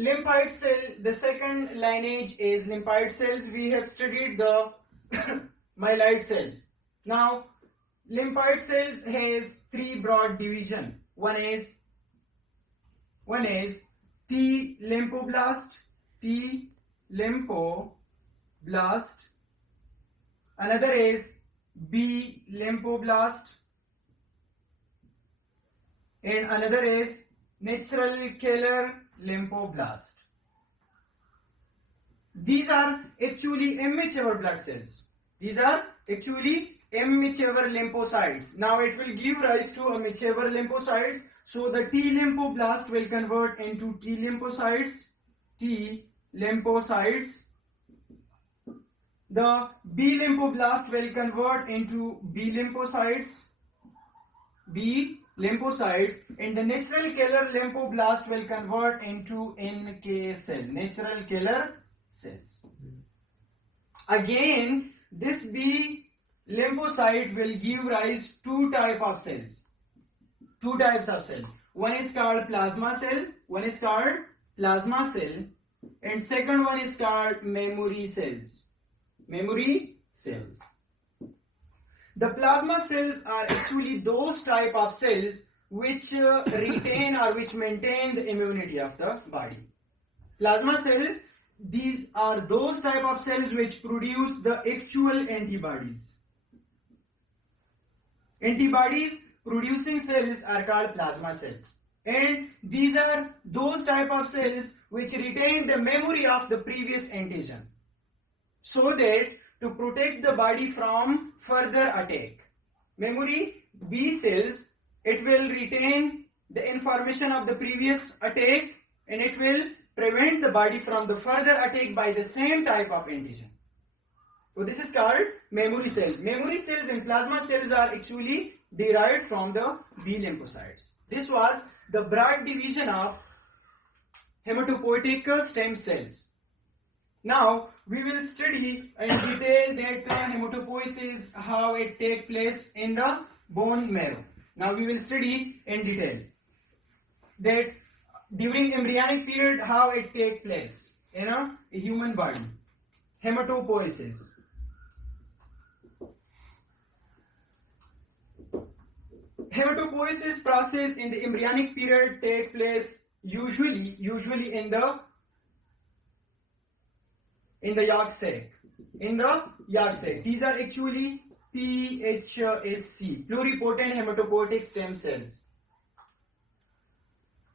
lymphoid cell, the second lineage is lymphoid cells. We have studied the myeloid cells. Now, lymphoid cells has three broad division. One is T lymphoblast, another is B lymphoblast, and another is natural killer lymphoblast. These are actually immature blood cells. These are actually immature lymphocytes. Now it will give rise to a mature lymphocytes. So the T lymphoblast will convert into T lymphocytes. The B lymphoblast will convert into B lymphocytes. And the natural killer lymphoblast will convert into NK cell, natural killer cells. Again, this B lymphocyte will give rise to two types of cells. One is called plasma cell, and second one is called memory cells. The plasma cells are actually those type of cells which retain or which maintain the immunity of the body. Plasma cells, these are those type of cells which produce the actual antibodies. Antibodies producing cells are called plasma cells. And these are those type of cells which retain the memory of the previous antigen, so that to protect the body from further attack. Memory B cells, it will retain the information of the previous attack and it will prevent the body from the further attack by the same type of antigen. So this is called memory cells. Memory cells and plasma cells are actually derived from the B lymphocytes. This was the broad division of hematopoietic stem cells. Now we will study in detail that hematopoiesis, how it takes place in the bone marrow. Now we will study in detail that during embryonic period how it takes place in a human body. Hematopoiesis. Hematopoiesis process in the embryonic period take place usually in the yolk sac. These are actually PHSC, pluripotent hematopoietic stem cells.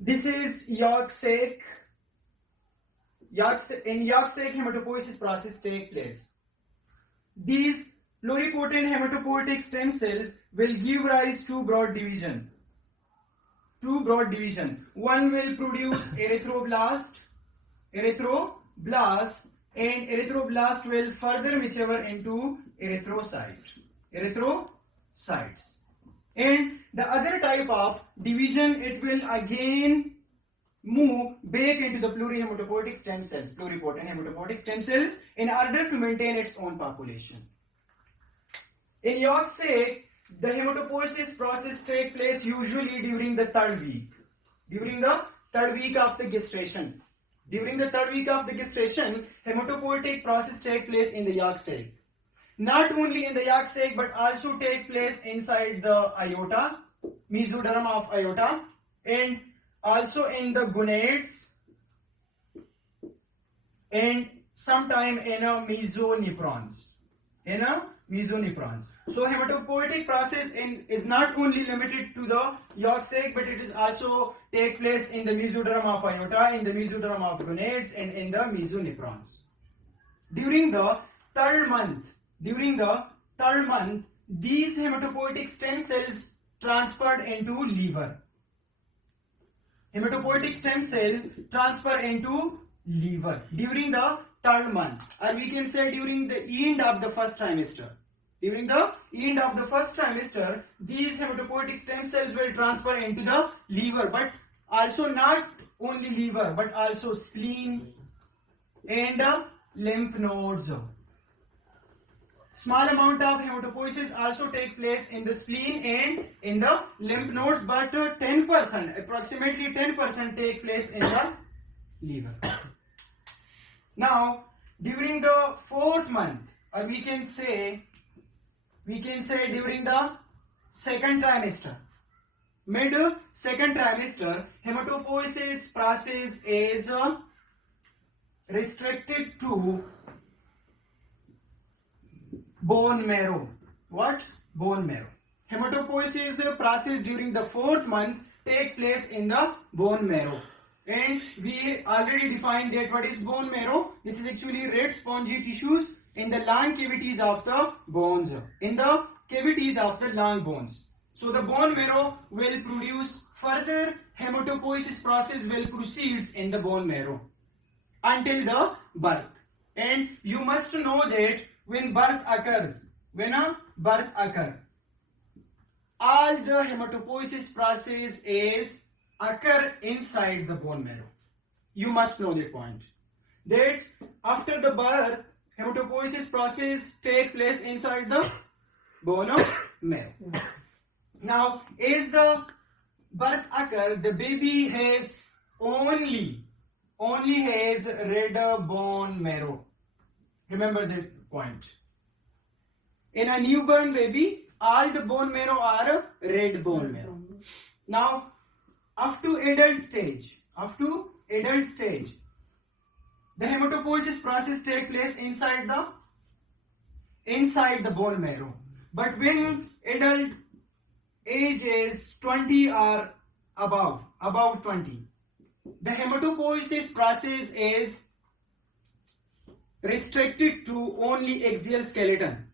This is yolk sac. In yolk sac hematopoiesis process take place. These pluripotent hematopoietic stem cells will give rise to broad division. One will produce erythroblast, and erythroblast will further mature into erythrocytes. And the other type of division, it will again move back into the pluripotent hematopoietic stem cells in order to maintain its own population. In yolk sac, the hematopoiesis process takes place usually during the third week. During the third week of the gestation. Hematopoietic process takes place in the yolk sac. Not only in the yolk sac, but also take place inside the aorta, mesoderm of aorta, and also in the gonads, and sometime in mesonephrons. So hematopoietic process is not only limited to the yolk sac, but it is also take place in the mesoderm of aorta, in the mesoderm of gonads, and in the mesonephrons. During the third month, these hematopoietic stem cells transferred into liver. Hematopoietic stem cells transfer into liver during the third month, or we can say during the end of the first trimester. During the end of the first trimester, these hematopoietic stem cells will transfer into the liver, but also not only liver, but also spleen and lymph nodes. Small amount of hematopoiesis also take place in the spleen and in the lymph nodes, but 10%, approximately 10% take place in the liver. Now, during the 4th month, or we can say during the 2nd trimester, mid-2nd trimester, hematopoiesis process is restricted to bone marrow. What? Bone marrow. Hematopoiesis process during the 4th month take place in the bone marrow. And we already defined that what is bone marrow. This is actually red spongy tissues in the lung cavities of the bones. In the cavities of the lung bones. So the bone marrow will produce further hematopoiesis process will proceed in the bone marrow until the birth. And you must know that when birth occurs, all the hematopoiesis process is occur inside the bone marrow. You must know that point. That after the birth, hematopoiesis process take place inside the bone marrow. Now, as the birth occur, the baby has only has red bone marrow. Remember that point. In a newborn baby, all the bone marrow are red bone marrow. Now, up to adult stage, the hematopoiesis process take place inside the bone marrow. But when adult age is 20 or above 20, the hematopoiesis process is restricted to only axial skeleton.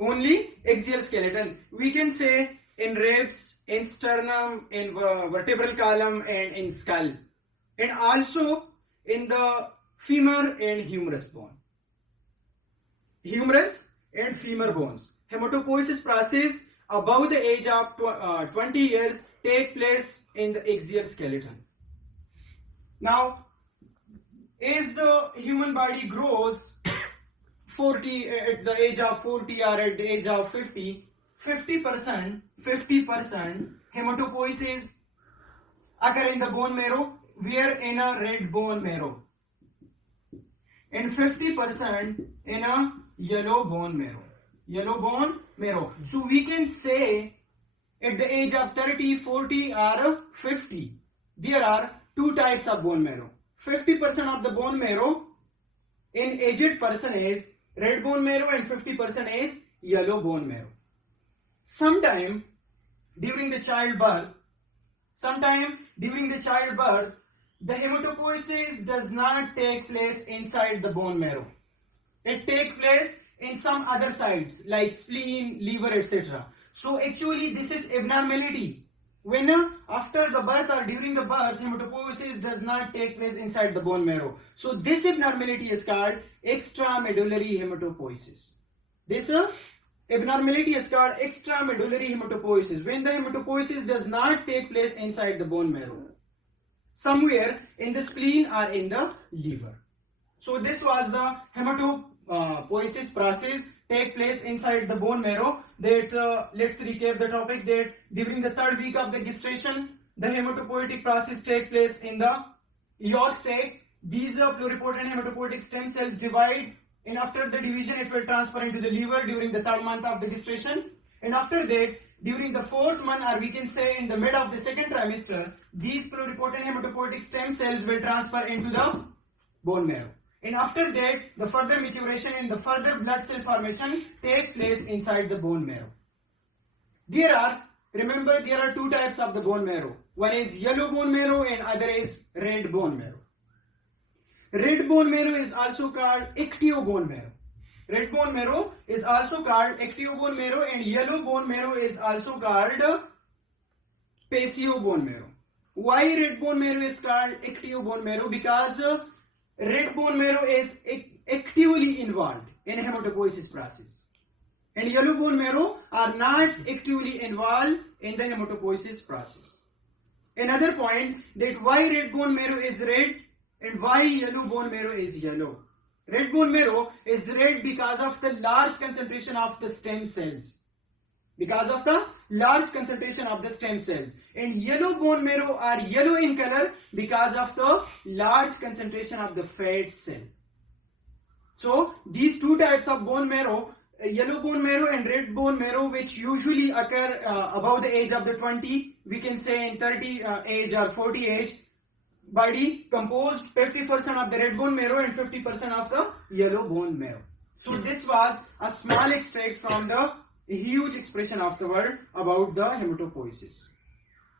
Only axial skeleton. We can say in ribs, in sternum, in vertebral column, and in skull, and also in the femur and humerus bone. Humerus and femur bones. Hematopoiesis process above the age of 20 years take place in the axial skeleton. Now, as the human body grows, 40 at the age of 40 or at the age of 50% hematopoiesis occur in the bone marrow, where in a red bone marrow, and 50% in a yellow bone marrow. So we can say at the age of 30, 40 or 50, there are two types of bone marrow. 50% of the bone marrow in aged person is red bone marrow and 50% is yellow bone marrow. Sometime during the childbirth, the hematopoiesis does not take place inside the bone marrow. It takes place in some other sites like spleen, liver, etc. So actually this is abnormality. When after the birth or during the birth, hematopoiesis does not take place inside the bone marrow. So this abnormality is called extramedullary hematopoiesis. This abnormality is called extramedullary hematopoiesis, when the hematopoiesis does not take place inside the bone marrow, somewhere in the spleen or in the liver. So this was the hematopoiesis process take place inside the bone marrow. That let's recap the topic, that during the 3rd week of the gestation, the hematopoietic process take place in the yolk sac. These pluripotent hematopoietic stem cells divide, and after the division it will transfer into the liver during the 3rd month of the gestation. And after that, during the 4th month, or we can say in the mid of the 2nd trimester, these pluripotent hematopoietic stem cells will transfer into the bone marrow. And after that, the further maturation and the further blood cell formation take place inside the bone marrow. Remember, there are two types of the bone marrow. One is yellow bone marrow and other is red bone marrow. Red bone marrow is also called ictio bone marrow. Red bone marrow is also called ictio bone marrow, and yellow bone marrow is also called paseo bone marrow. Why red bone marrow is called ictio bone marrow? Because red bone marrow is actively involved in hematopoiesis process, and yellow bone marrow are not actively involved in the hematopoiesis process. Another point, that why red bone marrow is red and why yellow bone marrow is yellow. Red bone marrow is red because of the large concentration of the stem cells. because of the large concentration of the stem cells. And yellow bone marrow are yellow in color because of the large concentration of the fat cell. So these two types of bone marrow, yellow bone marrow and red bone marrow, which usually occur above the age of the 20, we can say in 30 age or 40 age, body composed 50% of the red bone marrow and 50% of the yellow bone marrow. So this was a small extract from the huge expression of the word about the hematopoiesis.